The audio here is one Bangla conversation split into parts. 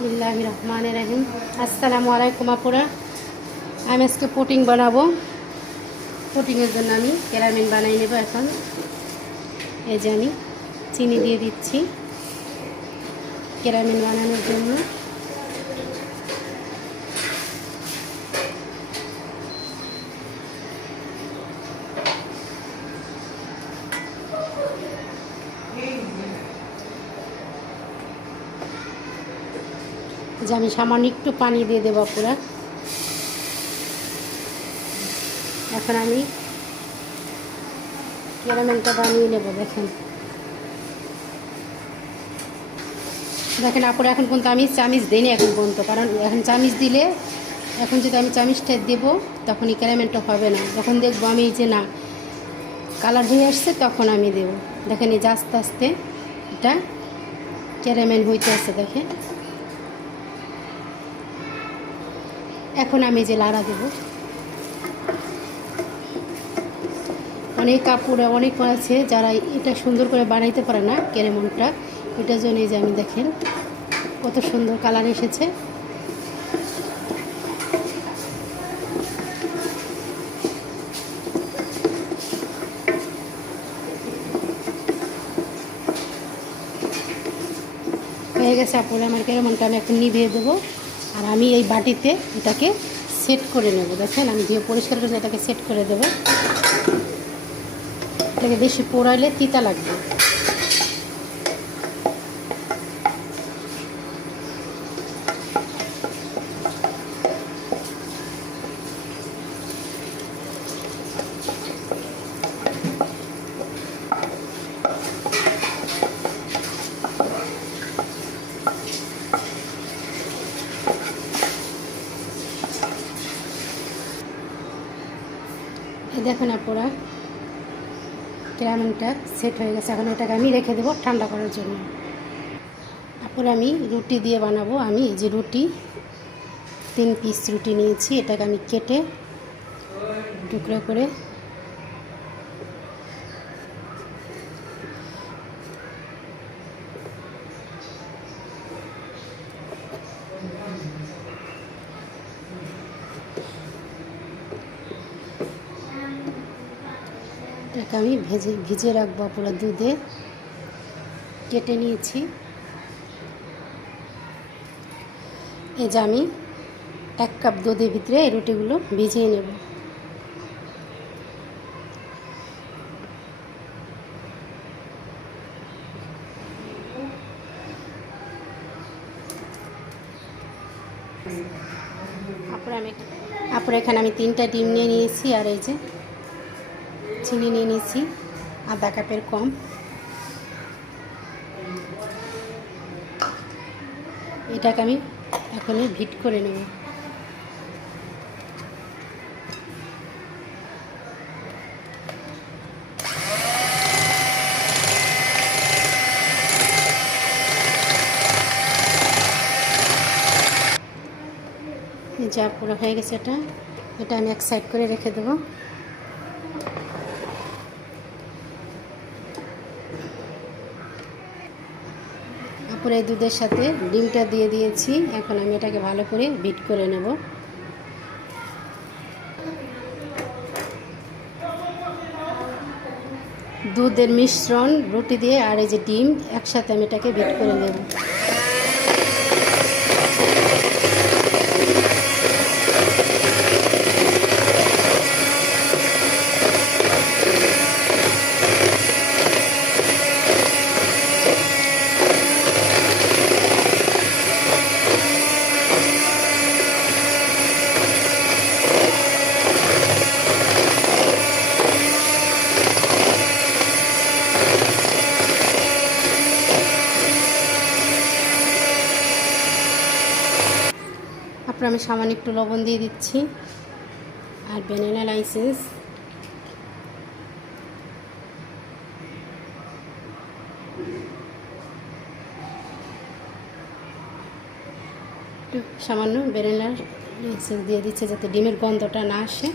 বিসমিল্লাহির রহমানির রহিম। আসসালামু আলাইকুম আপুরা। আমি আজকে পুডিং বানাবো। পুডিংয়ের জন্য আমি ক্যারামেল বানাই নেব। এখন এই যে আমি চিনি দিয়ে দিচ্ছি ক্যারামেল বানানোর জন্য। যে আমি সামান্য একটু পানি দিয়ে দেবো পুরা। এখন আমি ক্যারামেলটা বানিয়ে নেব। দেখেন আপুরা, এখন পর্যন্ত আমি চামিচ দিইনি এখন পর্যন্ত, কারণ এখন চামিচ দিলে, এখন যদি আমি চামিচটা দেবো তখন এই ক্যারামেলটা হবে না। যখন দেখবো আমি যে না কালার হয়ে আসছে তখন আমি দেবো। দেখেন এই যে আস্তে আস্তে এটা ক্যারামেল হইতে আসছে। দেখেন এখন আমি যে লাড়া দেব। অনেক কাপড়ে অনেক আছে যারা এটা সুন্দর করে বানাইতে পারে না ক্যারামেলটা, এটার জন্য যে আমি দেখেন কত সুন্দর কালার এসেছে। হয়ে গেছে আপুরে আমার ক্যারামেলটা। আমি এখন নিভিয়ে দেবো আর আমি এই বাটিতে এটাকে সেট করে নেব। দেখেন আমি ধুয়ে পরিষ্কার করে এটাকে সেট করে দেবো। এটাকে বেশি পোড়াইলে তিতা লাগবে। দেখুন আপুরা ক্যারামেলটা সেট হয়ে গেছে। এখন এটাকে আমি রেখে দেবো ঠান্ডা করার জন্য। আপুরা আমি রুটি দিয়ে বানাবো। আমি এই যে রুটি 3 পিস রুটি নিয়েছি, এটাকে আমি কেটে টুকরো করে এটাকে আমি ভিজে রাখবো পুরো দুধে। কেটে নিয়েছি। এই যে আমি 1 কাপ দুধের ভিতরে এই রুটিগুলো ভিজিয়ে নেব। আপুরা এখানে আমি 3টা ডিম নিয়ে নিয়েছি আর এই যে চিনি নিয়ে নিয়েছি আধা কাপের কম। এটাকে আমি এখনই ভিট করে নেব। যা পুরো হয়ে গেছে এটা আমি এক সাইড করে রেখে দেবো। পুরো এই দুধের সাথে ডিমটা দিয়ে দিয়েছি। এখন আমি এটাকে ভালো করে বিট করে নেব। দুধের মিশ্রণ রুটি দিয়ে আর এই যে ডিম একসাথে আমি এটাকে বিট করে নেব। আমি সামান্য একটু লবণ দিয়ে দিচ্ছি আর ভ্যানিলা লাইসেন্স। একটু সামান্য ভ্যানিলা লাইসেন্স দিয়ে দিচ্ছে যাতে ডিমের গন্ধটা না আসে।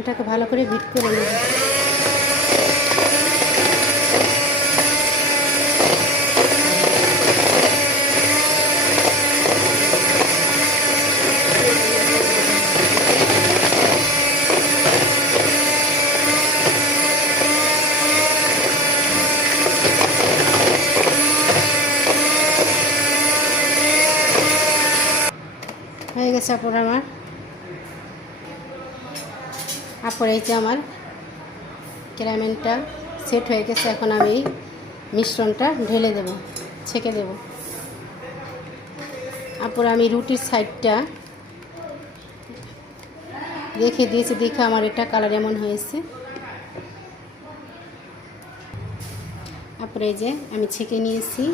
এটাকে ভালো করে বিট করে নেব। গেছে আপুরা আমার। আপুরা এই যে আমার ক্যারামেলটা সেট হয়ে গেছে। এখন আমি মিশ্রণটা ঢেলে দেব, ছেঁকে দেব। আপুরা আমি রুটির সাইডটা রেখে দিয়েছি, দেখে আমার এটা কালার এমন হয়েছে। আপুরা এই যে আমি ছেঁকে নিয়েছি,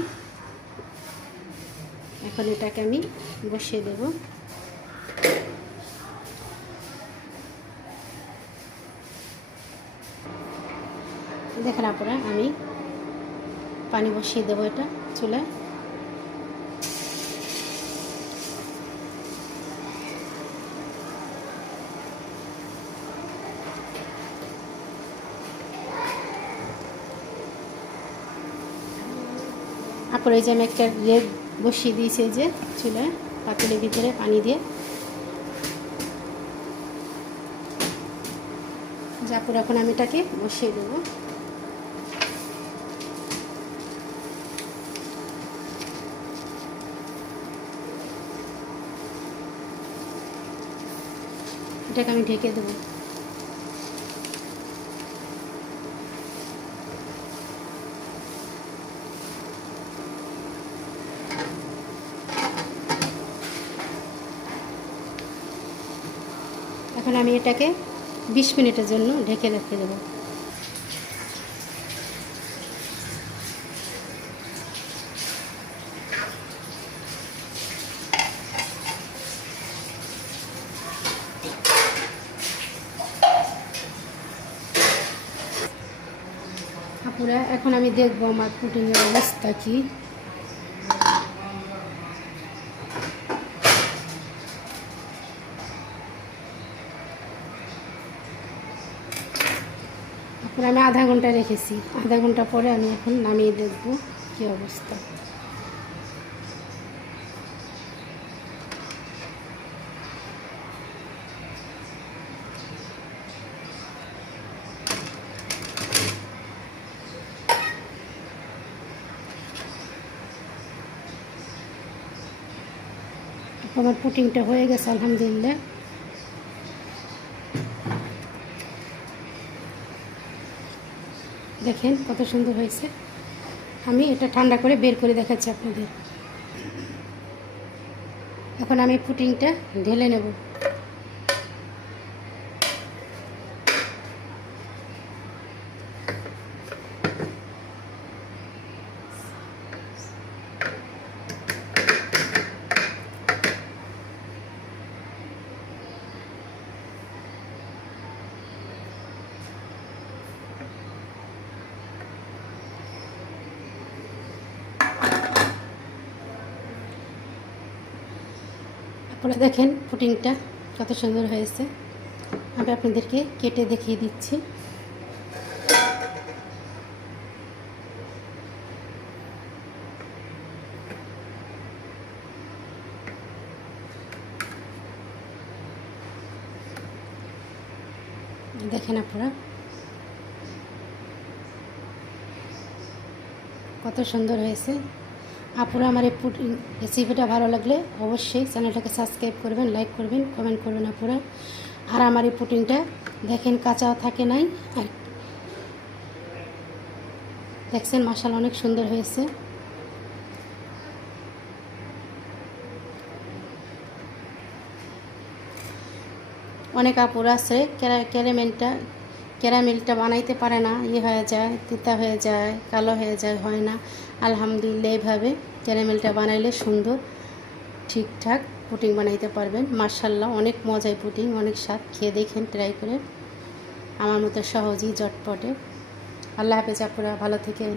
এখন এটাকে আমি বসিয়ে দেব। দেখেন আপুরা আমি পানি বসিয়ে দেবো এটা চুলায়। আপুরা এই যে আমি একটা রেগ বসিয়ে দিয়েছি এই যে চুলায়, পাতিলের ভিতরে পানি দিয়ে। আপুরা এখন আমি এটাকে বসিয়ে দেবো। এটাকে আমি ঢেকে দেবো। এখন আমি এটাকে 20 মিনিটের জন্য ঢেকে রেখে দেবো। আপুরা এখন আমি দেখবো আমার পুডিংয়ের অবস্থা কি। আপুরা আমি আধা ঘন্টা রেখেছি, আধা ঘন্টা পরে আমি এখন নামিয়ে দেখবো কি অবস্থা। আমার পুডিংটা হয়ে গেছে আলহামদুলিল্লাহ। দেখেন কত সুন্দর হয়েছে। আমি এটা ঠান্ডা করে বের করে দেখাচ্ছি আপনাদের। এখন আমি পুডিংটা ঢেলে নেব। আপনারা দেখেন পুডিংটা কত সুন্দর হয়েছে। আমি আপনাদেরকে কেটে দেখিয়ে দিচ্ছি। দেখেন আপনারা কত সুন্দর হয়েছে। আপুরা আমার এই রেসিপিটা ভালো লাগলে অবশ্যই চ্যানেলটাকে সাবস্ক্রাইব করবেন, লাইক করবেন, কমেন্ট করবেন আপুরা। আর আমার এই পুডিংটা দেখেন কাঁচা থাকে নাই, আর দেখছেন মাশাআল্লাহ অনেক সুন্দর হয়েছে। অনেক আপুরা আছে ক্যারামেলটা বানাইতে পারে না, হয়ে যায়, তিতা হয়ে যায়, কালো হয়ে যায়, হয় না। আলহামদুলিল্লাহ এইভাবে ক্যারামেলটা বানাইলে সুন্দর ঠিকঠাক পুডিং বানাইতে পারবেন। মাশাআল্লাহ অনেক মজার পুডিং, অনেক স্বাদ। খেয়ে দেখেন, ট্রাই করে আমার মতো সহজেই জটপটে। আল্লাহ হাফেজ আপুরা, ভালো থেকেন।